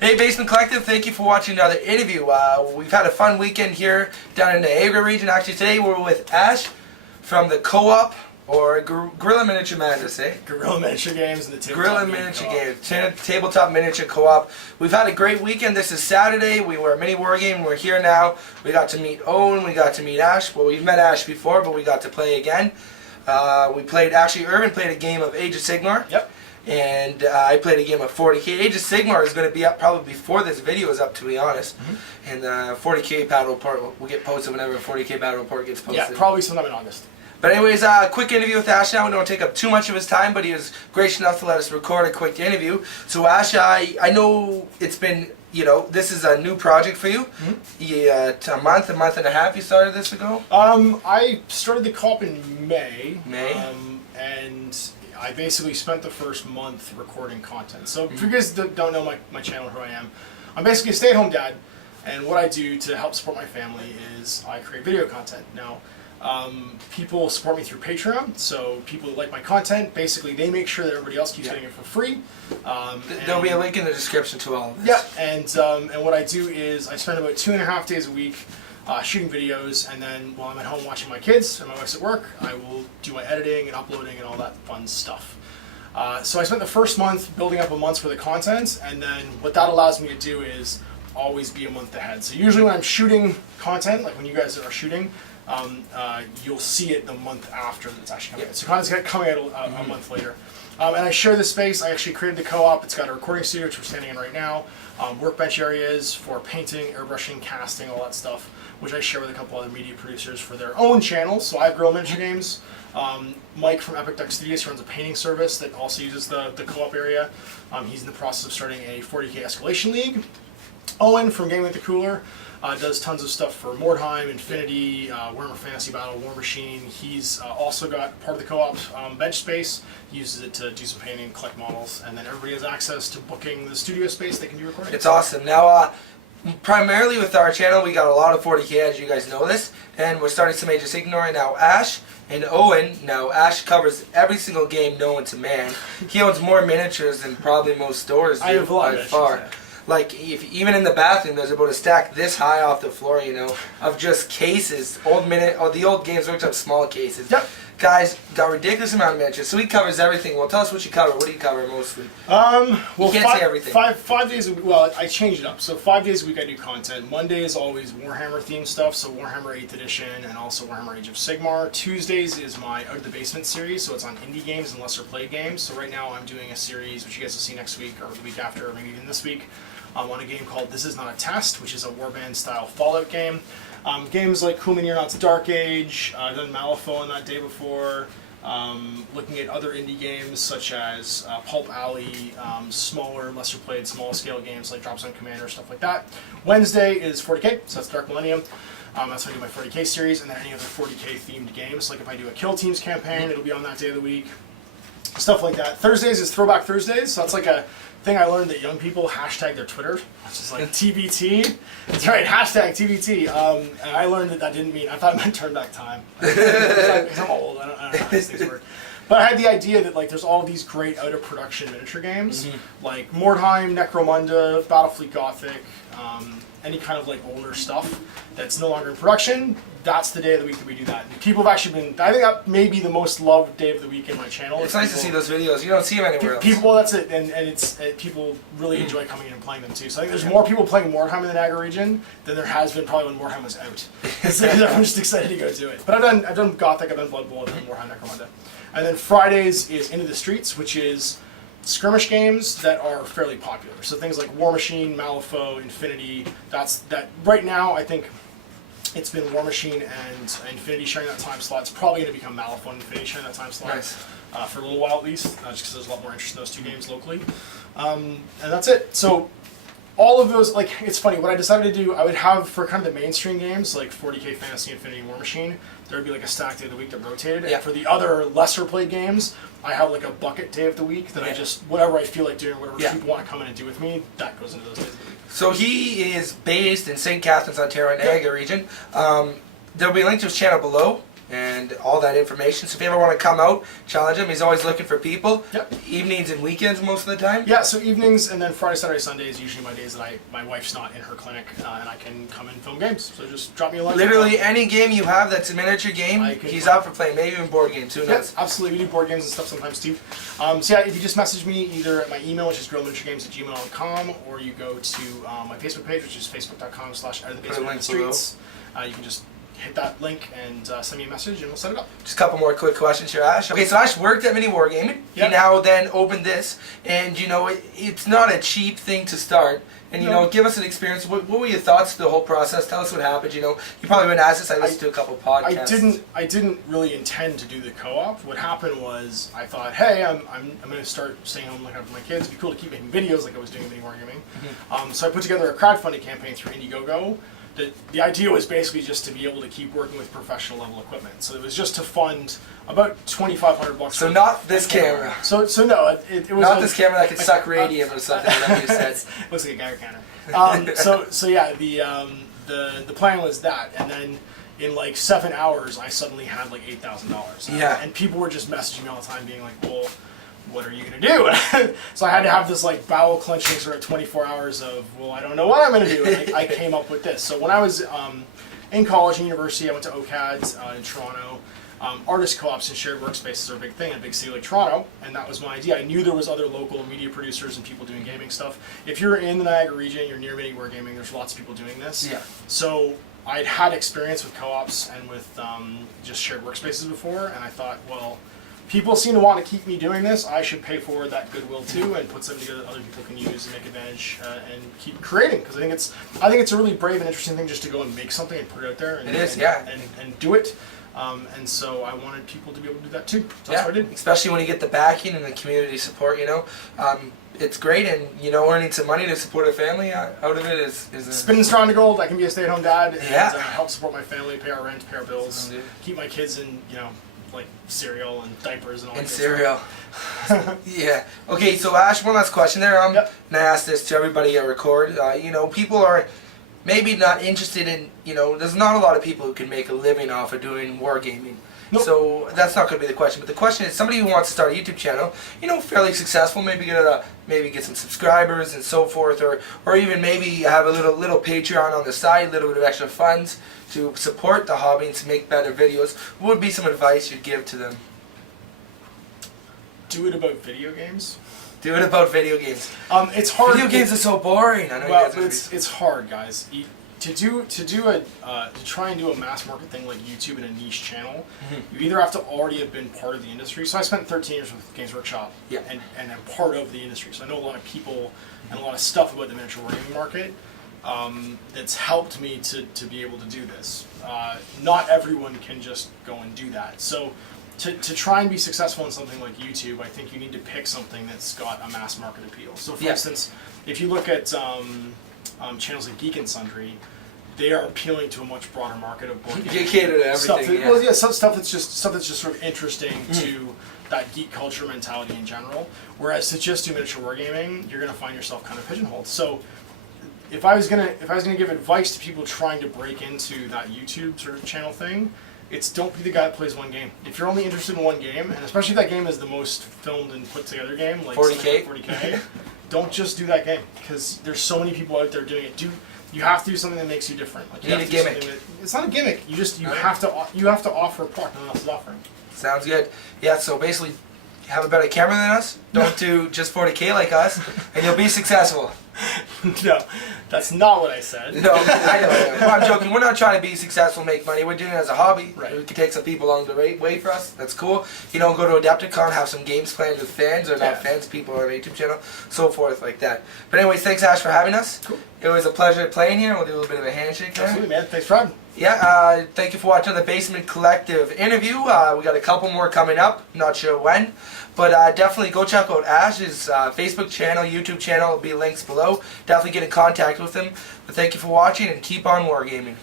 Hey Basement Collective, thank you for watching another interview. We've had a fun weekend here down in the Niagara region. Actually today we're with Ash from the Co-op, or Gorilla Miniature Madness, eh? Gorilla Miniature Games and the Tabletop Tabletop Miniature Co-op. We've had a great weekend. This is Saturday. We were a mini war game. We're here now. We got to meet Owen. We got to meet Ash. Well, we've met Ash before, but we got to play again. Urban played a game of Age of Sigmar. Yep. And I played a game of 40k. Age of Sigmar is going to be up probably before this video is up, to be honest. And 40k battle report will get posted whenever a 40k battle report gets posted. Yeah, probably sometime in August. But anyways, quick interview with Ash now. We don't take up too much of his time, but he was gracious enough to let us record a quick interview. So Ash, I know it's been, this is a new project for you. A month and a half you started this ago? I started the co-op in May. And I basically spent the first month recording content. So if you guys don't know my channel or who I am, I'm basically a stay-at-home dad. And what I do to help support my family is I create video content. Now, people support me through Patreon, so people that like my content, basically they make sure that everybody else keeps getting it for free. There'll be a link in the description to all of this. Yeah, and what I do is I spend about 2.5 days a week shooting videos, and then while I'm at home watching my kids and my wife's at work, I will do my editing and uploading and all that fun stuff. So I spent the first month building up a month's worth of content, and then what that allows me to do is always be a month ahead. So usually when I'm shooting content, like when you guys are shooting, you'll see it the month after it's actually coming out. So content's coming out a month later. And I share this space. I actually created the co-op. It's got a recording studio, which we're standing in right now, workbench areas for painting, airbrushing, casting, all that stuff, which I share with a couple other media producers for their own channels. So I have Gorilla Miniature Games. Mike from Epic Duck Studios runs a painting service that also uses the co-op area. He's in the process of starting a 40k escalation league. Owen from Game with the Cooler does tons of stuff for Mordheim, Infinity, Warhammer Fantasy Battle, War Machine. He's also got part of the co-op bench space. He uses it to do some painting and collect models. And then everybody has access to booking the studio space they can do recording. It's awesome. Now, primarily with our channel, we got a lot of 40k, as you guys know this. And we're starting some Age of Sigmar now. Ash and Owen, now Ash covers every single game known to man. He owns more miniatures than probably most stores do by far. Like, even in the bathroom, there's about a stack this high off the floor, of just cases. The old Games Workshop small cases. Yep. Guys, got a ridiculous amount of miniatures, so he covers everything. Well, tell us what you cover. What do you cover mostly? Well, you can't say everything. 5 days a week. Well, I changed it up. So 5 days a week I do content. Monday is always Warhammer themed stuff, so Warhammer 8th Edition and also Warhammer Age of Sigmar. Tuesdays is my Out of the Basement series, so it's on indie games and lesser played games. So right now I'm doing a series, which you guys will see next week or the week after, or maybe even this week, on a game called This Is Not a Test, which is a warband style Fallout game. Games like Cool Mini Aeronauts Dark Age, I've done Malifaux on that day before, looking at other indie games such as Pulp Alley, smaller, lesser played, small scale games like Drop Zone Commander, stuff like that. Wednesday is 40k, so that's Dark Millennium. That's when I do my 40k series, and then any other 40k themed games. Like if I do a Kill Teams campaign, it'll be on that day of the week. Stuff like that. Thursdays is Throwback Thursdays, so that's like a thing I learned that young people hashtag their Twitter, which is like TBT. That's right, hashtag TBT. And I learned that didn't mean, I thought it meant turn back time. Because I'm old, I don't know how these things work. But I had the idea that there's all these great out of production miniature games, like Mordheim, Necromunda, Battlefleet Gothic, any kind of older stuff that's no longer in production. That's the day of the week that we do that. And people have actually been, I think that may be the most loved day of the week in my channel. It's nice to see those videos. You don't see them anywhere else. Well, that's it. And people really enjoy coming in and playing them too. So I think there's more people playing Mordheim in the Niagara region than there has been probably when Mordheim was out. So everyone's just excited to go do it. But I've done Gothic, I've done Blood Bowl, I've done Warhammer Necromunda. And then Fridays is Into the Streets, which is skirmish games that are fairly popular. So things like War Machine, Malifaux, Infinity. Right now, I think it's been War Machine and Infinity sharing that time slot. It's probably going to become Malifaux and Infinity sharing that time slot. Nice. For a little while at least, just because there's a lot more interest in those two games locally. And that's it. So all of those, it's funny, what I decided to do, I would have for kind of the mainstream games, like 40k Fantasy, Infinity, War Machine, there would be a stack day of the week that rotated. Yeah. And for the other lesser played games, I have a bucket day of the week that I just, whatever I feel like doing, whatever people want to come in and do with me, that goes into those days of the week. So he is based in St. Catharines, Ontario, Niagara region. There'll be a link to his channel below. and all that information. So if you ever want to come out, challenge him. He's always looking for people. Yep. Evenings and weekends most of the time. Yeah, so evenings and then Friday, Saturday, Sunday is usually my days that my wife's not in her clinic and I can come and film games. So just drop me a line. Literally any game you have that's a miniature game, he's out for playing. Maybe even board games. Who knows? Yes, absolutely. We do board games and stuff sometimes too. So yeah, if you just message me either at my email, which is grillminiaturegames@gmail.com, or you go to my Facebook page, which is facebook.com/outofthebasement you can just hit that link and send me a message and we'll set it up. Just a couple more quick questions here, Ash. Okay, so Ash worked at Mini Wargaming. Yep. He now then opened this, and it's not a cheap thing to start. And give us an experience. What were your thoughts through the whole process? Tell us what happened. You probably wouldn't ask this. I listened to a couple podcasts. I didn't really intend to do the co-op. What happened was I thought, hey, I'm going to start staying home looking after my kids. It'd be cool to keep making videos like I was doing at Mini Wargaming. So I put together a crowdfunding campaign through Indiegogo. The idea was basically just to be able to keep working with professional level equipment. So it was just to fund about $2,500. So not this camera. So no, it was not this camera that could suck radium or something. Like you said. Looks like a Geiger counter. So yeah, the plan was that, and then in like 7 hours, I suddenly had like $8,000. Yeah. And people were just messaging me all the time, being like, well, what are you going to do? So I had to have this like bowel clenching sort of 24 hours of, well, I don't know what I'm going to do. And I came up with this. So when I was in college and university, I went to OCAD in Toronto. Artist co-ops and shared workspaces are a big thing in a big city like Toronto, and that was my idea. I knew there was other local media producers and people doing gaming stuff. If you're in the Niagara region, you're near Mini Wargaming, there's lots of people doing this. Yeah. So I'd had experience with co-ops and with just shared workspaces before, and I thought, well, people seem to want to keep me doing this. I should pay forward that goodwill too, and put something together that other people can use and make advantage and keep creating. Because I think it's a really brave and interesting thing just to go and make something and put it out there. And, it is, and do it. And so I wanted people to be able to do that too. So that's what I did. Especially when you get the backing and the community support. It's great, and earning some money to support a family out of it is spinning strong to gold. I can be a stay-at-home dad and Yeah. help support my family, pay our rent, pay our bills, keep my kids in like cereal and diapers and all that. And cereal. Yeah. Okay, so Ash, one last question there. Yep. And I ask this to everybody I record. People are maybe not interested in, there's not a lot of people who can make a living off of doing wargaming. Nope. So that's not going to be the question. But the question is, somebody who wants to start a YouTube channel, fairly successful, maybe get some subscribers and so forth, or even maybe have a little Patreon on the side, a little bit of extra funds to support the hobby and to make better videos. What would be some advice you'd give to them? Do it about video games. Do it about video games. It's hard. Video games are so boring. I know. Well, but it's hard, guys. To try and do a mass market thing like YouTube in a niche channel, you either have to already have been part of the industry. So I spent 13 years with Games Workshop, and I'm part of the industry. So I know a lot of people and a lot of stuff about the miniature wargaming market. That's helped me to be able to do this. Not everyone can just go and do that. So to try and be successful in something like YouTube, I think you need to pick something that's got a mass market appeal. So for instance, if you look at channels like Geek and Sundry, they are appealing to a much broader market of board games. You cater to everything. Some stuff that's just sort of interesting to that geek culture mentality in general. Whereas to just do miniature wargaming, you're going to find yourself kind of pigeonholed. So if I was gonna give advice to people trying to break into that YouTube sort of channel thing, it's don't be the guy that plays one game. If you're only interested in one game, and especially if that game is the most filmed and put together game, like 40K, don't just do that game, because there's so many people out there doing it. You have to do something that makes you different. Like you need a gimmick. It's not a gimmick. You have to offer a product no one else is offering. Sounds good. Yeah. So basically, have a better camera than us. Don't do just 40K like us, and you'll be successful. No, that's not what I said. No, I know. Well, I'm joking. We're not trying to be successful, make money. We're doing it as a hobby. Right. We can take some people along the way for us. That's cool. Go to Adepticon, have some games planned with fans or not fans, people on our YouTube channel, so forth like that. But anyways, thanks Ash for having us. Cool. It was a pleasure playing here. We'll do a little bit of a handshake there. Absolutely, man. Thanks for having me. Yeah, thank you for watching the Basement Collective interview. We got a couple more coming up. Not sure when. But definitely go check out Ash's Facebook channel, YouTube channel. Will be links below. Definitely get in contact with him. But thank you for watching and keep on wargaming.